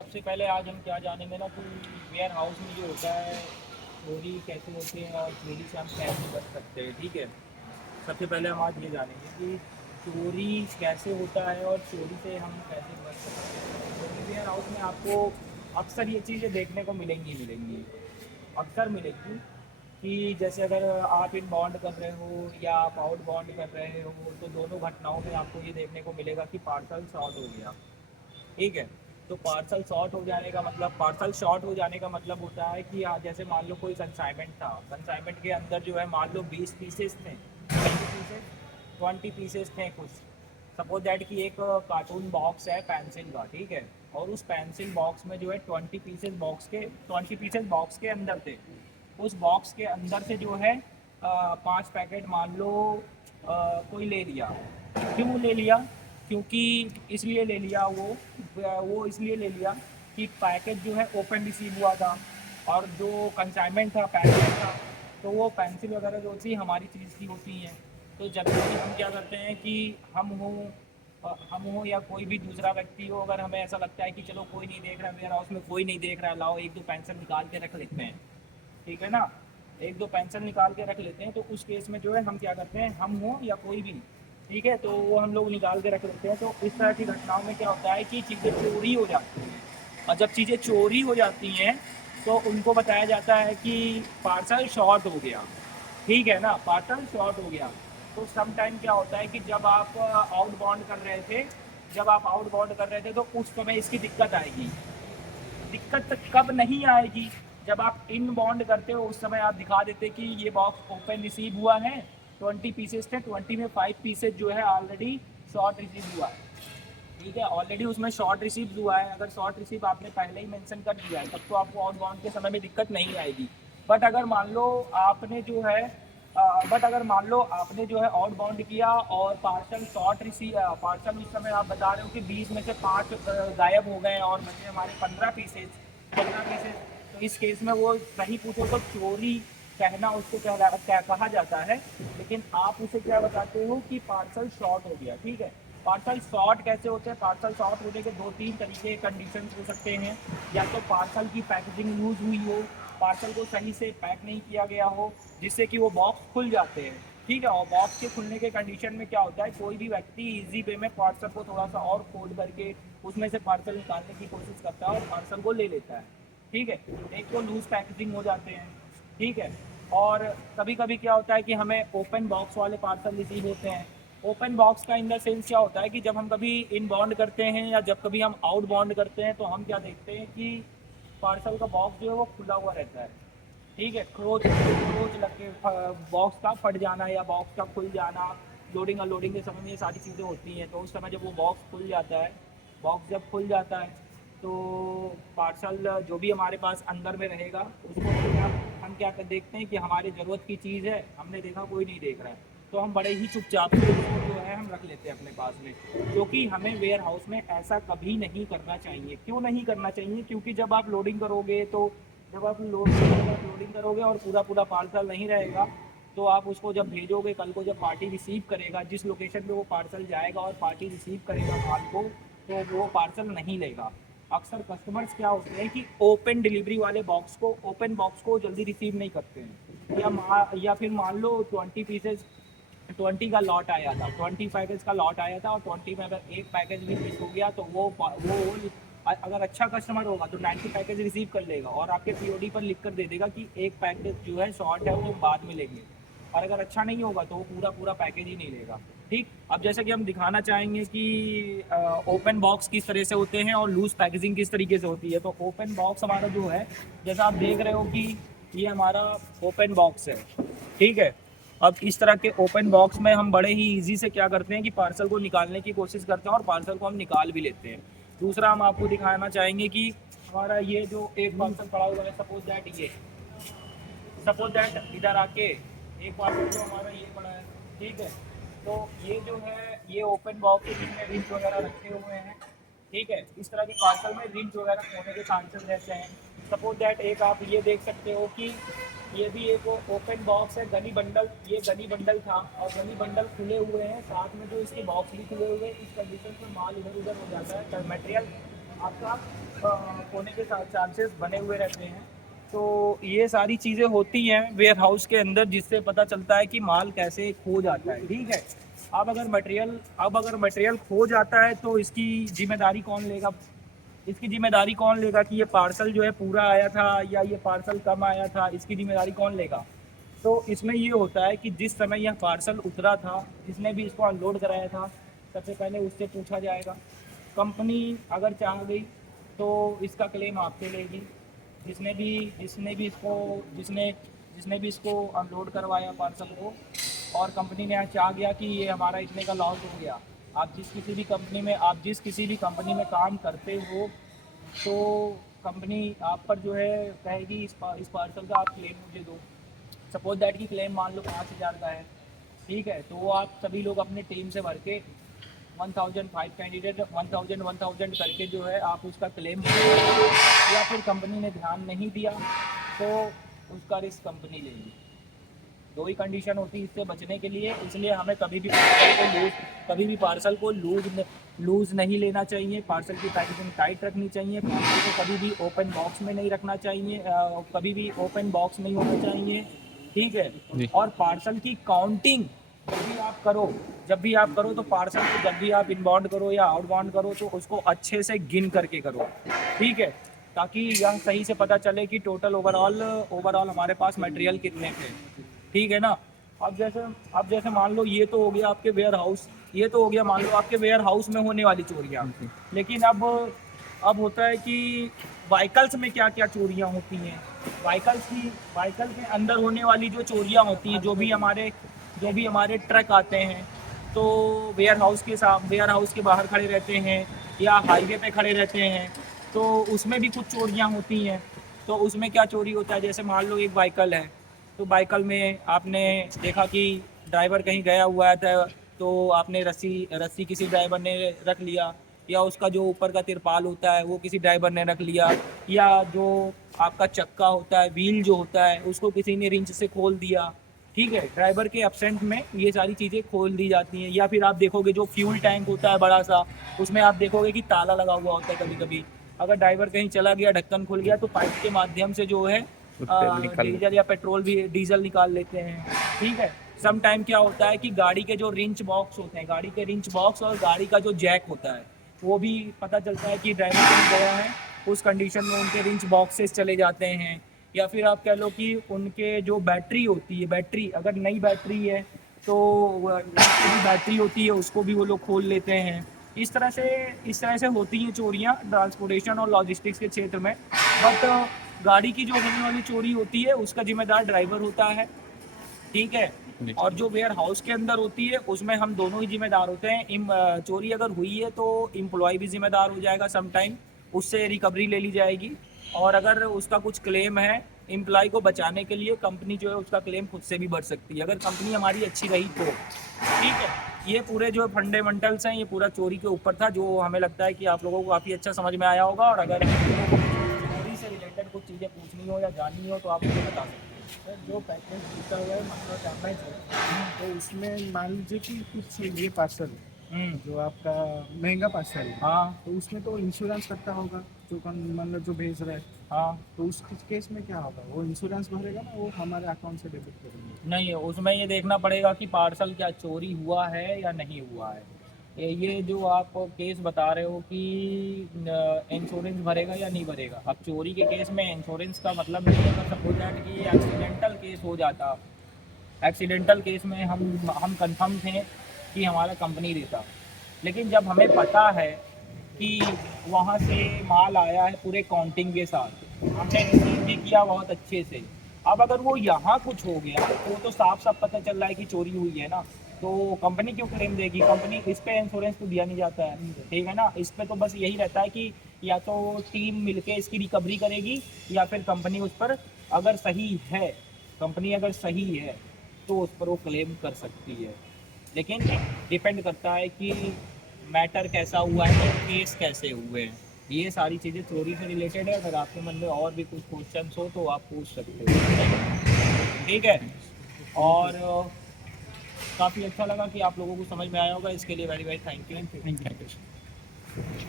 सबसे पहले आज हम क्या जानेंगे ना कि वेयर हाउस में जो होता है चोरी कैसे होती है और चोरी से हम कैसे बच सकते हैं। ठीक है, सबसे पहले हम आज ये जानेंगे कि चोरी कैसे होता है और चोरी से हम कैसे बच सकते हैं। क्योंकि वेयर हाउस में आपको अक्सर ये चीज़ें देखने को मिलेंगी अक्सर मिलेगी कि जैसे अगर आप इन बॉन्ड कर रहे हो या आप आउट बॉन्ड कर रहे हो तो दोनों घटनाओं में आपको ये देखने को मिलेगा कि पार्सल शॉर्ट हो गया। ठीक है, तो पार्सल शॉर्ट हो जाने का मतलब होता है कि जैसे मान लो कोई कंसाइनमेंट था, कंसाइनमेंट के अंदर जो है मान लो 20 पीसेस थे, 20 पीसेस थे कुछ। सपोज दैट कि एक कार्टून बॉक्स है पेंसिल का। ठीक है, और उस पेंसिल बॉक्स में जो है 20 पीसेस बॉक्स के अंदर थे। उस बॉक्स के अंदर से जो है 5 पैकेट मान लो कोई ले लिया। क्यों ले लिया? क्योंकि इसलिए ले लिया वो इसलिए ले लिया कि पैकेज जो है ओपन रिसीव हुआ था, और जो कंसाइनमेंट था पेंसिल था, तो वो पेंसिल वगैरह जो थी हमारी चीज़ की होती हैं। तो जब भी हम क्या करते हैं कि हम हो या कोई भी दूसरा व्यक्ति हो, अगर हमें ऐसा लगता है कि चलो कोई नहीं देख रहा है, वेयर हाउस में कोई नहीं देख रहा है, लाओ एक दो पेंसिल निकाल के रख लेते हैं। ठीक है ना, एक दो पेंसिल निकाल के रख लेते हैं। तो उस केस में जो है हम क्या करते हैं, हम हो या कोई भी, ठीक है, तो वो हम लोग निकाल के रख लेते हैं। तो इस तरह की घटनाओं में क्या होता है कि चीज़ें चोरी हो जाती हैं। और जब चीज़ें चोरी हो जाती हैं तो उनको बताया जाता है कि पार्सल शॉर्ट हो गया। ठीक है ना, पार्सल शॉर्ट हो गया। तो सम टाइम क्या होता है कि जब आप आउट बाउंड कर रहे थे तो उस समय इसकी दिक्कत आएगी। दिक्कत कब नहीं आएगी? जब आप इन बॉन्ड करते हो उस समय आप दिखा देते कि ये बॉक्स ओपन रिसीव हुआ है, 20 पीसेस थे, 20 में 5 पीसेस जो है ऑलरेडी शॉर्ट रिसीव हुआ है। ठीक है, ऑलरेडी उसमें शॉर्ट रिसीव हुआ है। अगर शॉर्ट रिसीव आपने पहले ही मेंशन कर दिया है तब तो आपको आउट बाउंड के समय में दिक्कत नहीं आएगी। बट अगर मान लो आपने जो है आउट बाउंड किया और पार्सल उस समय आप बता रहे हो कि 20 में से 5 गायब हो गए और बचे हमारे 15 पीसेस। तो इस केस में वो सही पूछो तो चोरी कहना उसको कहा जाता है। लेकिन आप उसे क्या बताते हो कि पार्सल शॉर्ट हो गया। ठीक है, पार्सल शॉर्ट कैसे होते हैं? पार्सल शॉर्ट होने के दो तीन तरीके कंडीशन हो सकते हैं। या तो पार्सल की पैकेजिंग लूज हुई हो, पार्सल को सही से पैक नहीं किया गया हो जिससे कि वो बॉक्स खुल जाते हैं। ठीक है, और बॉक्स के खुलने के कंडीशन में क्या होता है, कोई भी व्यक्ति इजी वे में पार्सल को थोड़ा सा और फोल्ड करके उसमें से पार्सल निकालने की कोशिश करता है और पार्सल को ले लेता है। ठीक है, एक तो लूज पैकेजिंग हो जाते हैं। ठीक है, और कभी कभी क्या होता है कि हमें ओपन बॉक्स वाले पार्सल रिसीव होते हैं। ओपन बॉक्स का इन द सेंस क्या होता है कि जब हम कभी इन बॉन्ड करते हैं या जब कभी हम आउट बॉन्ड करते हैं तो हम क्या देखते हैं कि पार्सल का बॉक्स जो है वो खुला हुआ रहता है। ठीक है, खरोच खरोच लग के बॉक्स का फट जाना या बॉक्स का खुल जाना, लोडिंग अनलोडिंग के समय में ये सारी चीज़ें होती हैं। तो उस समय जब वो बॉक्स खुल जाता है, बॉक्स जब खुल जाता है तो पार्सल जो भी हमारे पास अंदर में रहेगा उसको हम क्या कर देखते हैं कि हमारी ज़रूरत की चीज़ है, हमने देखा कोई नहीं देख रहा है, तो हम बड़े ही चुपचाप से उसको जो है हम रख लेते हैं अपने पास में। क्योंकि हमें वेयर हाउस में ऐसा कभी नहीं करना चाहिए। क्यों नहीं करना चाहिए? क्योंकि जब आप लोडिंग करोगे और पूरा पूरा पार्सल नहीं रहेगा तो आप उसको जब भेजोगे, कल को जब पार्टी रिसीव करेगा, जिस लोकेशन पे वो पार्सल जाएगा और पार्टी रिसीव करेगा माल को, तो वो पार्सल नहीं लेगा। अक्सर कस्टमर्स क्या होते हैं कि ओपन बॉक्स को जल्दी रिसीव नहीं करते हैं। या फिर मान लो 20 का लॉट आया था, 20 पैकेज का लॉट आया था और 20 में अगर एक पैकेज भी मिस हो गया तो वो अगर अच्छा कस्टमर होगा तो 90 पैकेज रिसीव कर लेगा और आपके पीओडी पर लिख कर दे देगा कि एक पैकेज जो है शॉर्ट है वो बाद में लेंगे। और अगर अच्छा नहीं होगा तो वो पूरा पूरा पैकेज ही नहीं लेगा। ठीक, अब जैसे कि हम दिखाना चाहेंगे कि ओपन बॉक्स किस तरह से होते हैं और लूज पैकेजिंग किस तरीके से होती है। तो ओपन बॉक्स हमारा जो है, जैसा आप देख रहे हो कि ये हमारा ओपन बॉक्स है। ठीक है, अब इस तरह के ओपन बॉक्स में हम बड़े ही इजी से क्या करते हैं कि पार्सल को निकालने की कोशिश करते हैं और पार्सल को हम निकाल भी लेते हैं। दूसरा हम आपको दिखाना चाहेंगे कि हमारा ये जो एक पार्सल पड़ा हुआ है, सपोज दैट इधर आके एक पार्सल जो हमारा ये पड़ा है। ठीक है, तो ये जो है ये ओपन बॉक्स जिसमें रिंच वगैरह रखे हुए हैं। ठीक है, इस तरह के पार्सल में रिंच वगैरह होने के चांसेस रहते हैं। सपोज दैट एक आप ये देख सकते हो कि ये भी एक ओपन बॉक्स है, गनी बंडल था और गनी बंडल खुले हुए हैं, साथ में जो इसके बॉक्स भी खुले हुए हैं। इस कंडीशन में माल इधर उधर हो जाता है, मटेरियल आपका होने के चांसेस बने हुए रहते हैं। तो ये सारी चीज़ें होती हैं वेयर हाउस के अंदर, जिससे पता चलता है कि माल कैसे खो जाता है। ठीक है, अब अगर मटेरियल खो जाता है तो इसकी जिम्मेदारी कौन लेगा? इसकी जिम्मेदारी कौन लेगा कि ये पार्सल जो है पूरा आया था या ये पार्सल कम आया था, इसकी जिम्मेदारी कौन लेगा? तो इसमें ये होता है कि जिस समय यह पार्सल उतरा था, जिसने भी इसको अनलोड कराया था, सबसे पहले उससे पूछा जाएगा। कंपनी अगर चाह गई तो इसका क्लेम आपसे लेगी। जिसने भी जिसने भी इसको जिसने जिसने भी इसको अनलोड करवाया पार्सल को, और कंपनी ने आज चाह गया कि ये हमारा इतने का लॉस हो गया। आप जिस किसी भी कंपनी में काम करते हो, तो कंपनी आप पर जो है कहेगी इस पार्सल का आप क्लेम मुझे दो। सपोज दैट की क्लेम मान लो 5,000 का है। ठीक है, तो वो आप सभी लोग अपने टीम से भर के 1005 कैंडिडेट 1000 करके जो है आप उसका क्लेम, या फिर कंपनी ने ध्यान नहीं दिया तो उसका रिस्क कंपनी लेगी। दो ही कंडीशन होती है इससे बचने के लिए। इसलिए हमें कभी भी पार्सल को लूज़ नहीं लेना चाहिए। पार्सल की पैकेजिंग टाइट रखनी चाहिए। पार्सल को कभी भी ओपन बॉक्स में नहीं रखना चाहिए, कभी भी ओपन बॉक्स नहीं होना चाहिए। ठीक है, जी। और पार्सल की काउंटिंग जब भी आप करो तो पार्सल को जब भी आप इनबाउंड करो या आउटबाउंड करो तो उसको अच्छे से गिन करके करो। ठीक है, ताकि यह सही से पता चले कि टोटल ओवरऑल हमारे पास मटेरियल कितने थे। ठीक है ना? अब जैसे मान लो ये तो हो गया आपके वेयर हाउस, ये तो हो गया मान लो आपके वेयर हाउस में होने वाली चोरियाँ। जी। लेकिन अब होता है कि व्हीकल्स में क्या क्या चोरियाँ होती हैं। व्हीकल के अंदर होने वाली जो चोरियाँ होती हैं, जो भी हमारे ट्रक आते हैं, तो वेयर हाउस के बाहर खड़े रहते हैं या हाईवे पे खड़े रहते हैं, तो उसमें भी कुछ चोरियाँ होती हैं। तो उसमें क्या चोरी होता है, जैसे मान लो एक व्हीकल है, तो बाइकल में आपने देखा कि ड्राइवर कहीं गया हुआ था, तो आपने रस्सी किसी ड्राइवर ने रख लिया, या उसका जो ऊपर का तिरपाल होता है वो किसी ड्राइवर ने रख लिया, या जो आपका चक्का होता है, व्हील जो होता है, उसको किसी ने रिंच से खोल दिया। ठीक है, ड्राइवर के एब्सेंट में ये सारी चीज़ें खोल दी जाती हैं। या फिर आप देखोगे जो फ्यूल टैंक होता है बड़ा सा, उसमें आप देखोगे कि ताला लगा हुआ होता है। कभी कभी अगर ड्राइवर कहीं चला गया, ढक्कन खुल गया, तो पाइप के माध्यम से जो है उससे निकाल डीजल या पेट्रोल भी डीजल निकाल लेते हैं। ठीक है, सम टाइम क्या होता है कि गाड़ी के जो रिंच बॉक्स होते हैं, गाड़ी के रिंच बॉक्स और गाड़ी का जो जैक होता है, वो भी पता चलता है कि ड्राइवर कहीं गया है, उस कंडीशन में उनके रिंच बॉक्सेस चले जाते हैं। या फिर आप कह लो कि उनके जो बैटरी होती है, बैटरी अगर नई बैटरी है तो जो बैटरी होती है उसको भी वो लोग खोल लेते हैं। इस तरह से होती हैं चोरियाँ ट्रांसपोर्टेशन और लॉजिस्टिक्स के क्षेत्र में। बट गाड़ी की जो होने वाली चोरी होती है उसका जिम्मेदार ड्राइवर होता है। ठीक है, जी। और जो वेयर हाउस के अंदर होती है उसमें हम दोनों ही जिम्मेदार होते हैं। चोरी अगर हुई है तो एम्प्लॉय भी जिम्मेदार हो जाएगा, सम टाइम उससे रिकवरी ले ली जाएगी। और अगर उसका कुछ क्लेम है एम्प्लॉय को बचाने के लिए, कंपनी जो है उसका क्लेम खुद से भी बढ़ सकती है, अगर कंपनी हमारी अच्छी रही तो। ठीक है, ये पूरे जो फंडामेंटल्स हैं, ये पूरा चोरी के ऊपर था, जो हमें लगता है कि आप लोगों को काफ़ी अच्छा समझ में आया होगा। और अगर चोरी से रिलेटेड कुछ चीज़ें पूछनी हो या जाननी हो तो आप मुझे बता सकते हैं। सर जो पैकेज टूटा हुआ है मतलब डैमेज है, तो उसमें मान लीजिए कि कुछ ये पार्सल जो आपका महंगा पार्सल है, हाँ तो उसमें तो इंश्योरेंस करता होगा जो मतलब जो भेज रहा है, हाँ। तो उस केस में क्या होगा? वो इंश्योरेंस भरेगा ना, वो हमारे अकाउंट से डेबिट करेंगे? नहीं, उसमें ये देखना पड़ेगा कि पार्सल क्या चोरी हुआ है या नहीं हुआ है। ये जो आप केस बता रहे हो कि इंश्योरेंस भरेगा या नहीं भरेगा, अब चोरी के केस में इंश्योरेंस का मतलब नहीं है। अगर सपोज दैट कि एक्सीडेंटल केस हो जाता, एक्सीडेंटल केस में हम कंफर्म थे कि हमारा कंपनी देता। लेकिन जब हमें पता है कि वहाँ से माल आया है पूरे काउंटिंग के साथ, हमने रिसीव भी किया बहुत अच्छे से, अब अगर वो यहाँ कुछ हो गया तो वो तो साफ साफ पता चल रहा है कि चोरी हुई है ना, तो कंपनी क्यों क्लेम देगी? कंपनी इस पे इंश्योरेंस तो दिया नहीं जाता है। ठीक है ना, इस पे तो बस यही रहता है कि या तो टीम मिलके इसकी रिकवरी करेगी, या फिर कंपनी उस पर अगर सही है कंपनी अगर सही है तो उस पर वो क्लेम कर सकती है। लेकिन डिपेंड करता है कि मैटर कैसा हुआ है, केस कैसे हुए हैं। ये सारी चीज़ें चोरी से रिलेटेड है। अगर आपके मन में और भी कुछ क्वेश्चन हो तो आप पूछ सकते हो। ठीक है, और काफ़ी अच्छा लगा कि आप लोगों को समझ में आया होगा। इसके लिए very very thank you. Thank you.